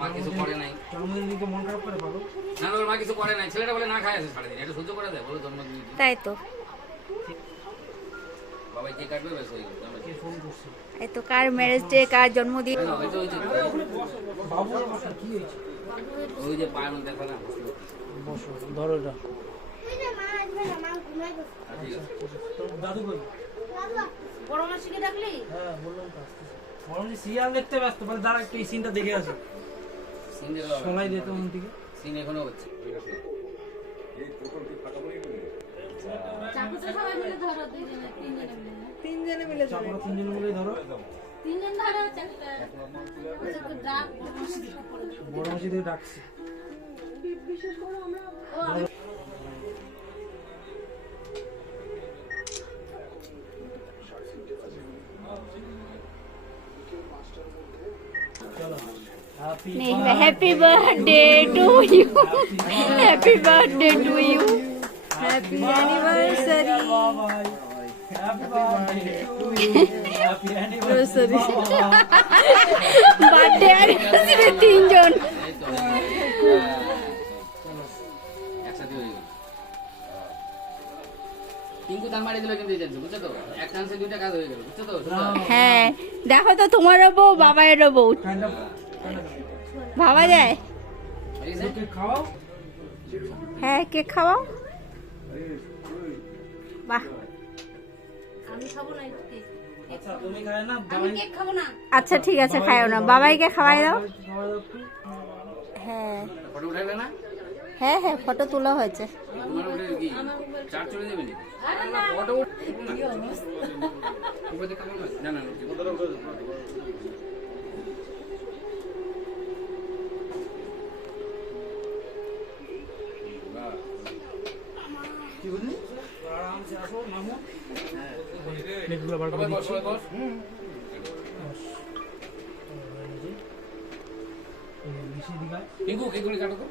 মা কিছু করে নাই। জন্মদিন দিকে মন খারাপ করে পাবো না না, মা কিছু করে নাই, ছেলেটা বলে না খায় আছে সারাদিন, এটা সহ্য করে দেয় বলো জন্মদিন। তাই তো, বাবাই কে কাটবে বেশ হয়ে গেল। কে ফোন করছে? এই তো কার ম্যারেজ ডে, কার জন্মদিন। বাবু কি হয়েছে? ওই যে পায়ের মধ্যে দেখা না। বসো, ধরো এটা। দাদু কই? বড় মাসিকে ডাকলি? হ্যাঁ বললাম তো আসতেছে। বরং সিরিয়াল দেখতে ব্যস্ত, বলে দাঁড়া একটু এই সিনটা দেখে আসো। সলাই দিতে মন থেকে সিন এখনো হচ্ছে। চাকুটা সবাই মিলে ধরো, দুইজনে তিনজনে মিলে। চাপড়া তিনজন মিলে ধরো। তিনজন ধরো চাকুটা। তো ডাক বড় মাসি দিয়ে ডাকছি। ও আমি চলো happy birthday to you, happy birthday to you, happy anniversary. Happy birthday to you, happy anniversary, birthday anniversary তিনজন। এই তো একসাথে হয়ে গেল। টিঙ্কু তার মারি দিল কিন্তু, বুঝছো তো, এক চান্সে দুইটা কাজ হয়ে গেল, বুঝছো তো। হ্যাঁ দেখো তো, তোমারও বউ বাবাইয়েরও বউ ভাবা যায়। খাওয়াও। হ্যাঁ কেক খাওয়াও। বাহ, আমি খাবো না একটু কেক। আচ্ছা তুমি খায় না? আমি কেক খাবো না। আচ্ছা ঠিক আছে, খাইও না, বাবাইকে খাওয়াই দাও। খাওয়া দাও একটু। হ্যাঁ ফটো উঠাবে না? হ্যাঁ হ্যাঁ, ফটো তোলা হয়েছে। তোমার উঠে কি চার চলে যাবে নাকি? আরে না, ফটো উপরে দেখা বলবে না না কি বললি? আরামসে আসো নামো। প্লেটগুলো বার করে দিচ্ছি। বেশি দিঘা টিঙ্কু কেকগুলি কাটো তো।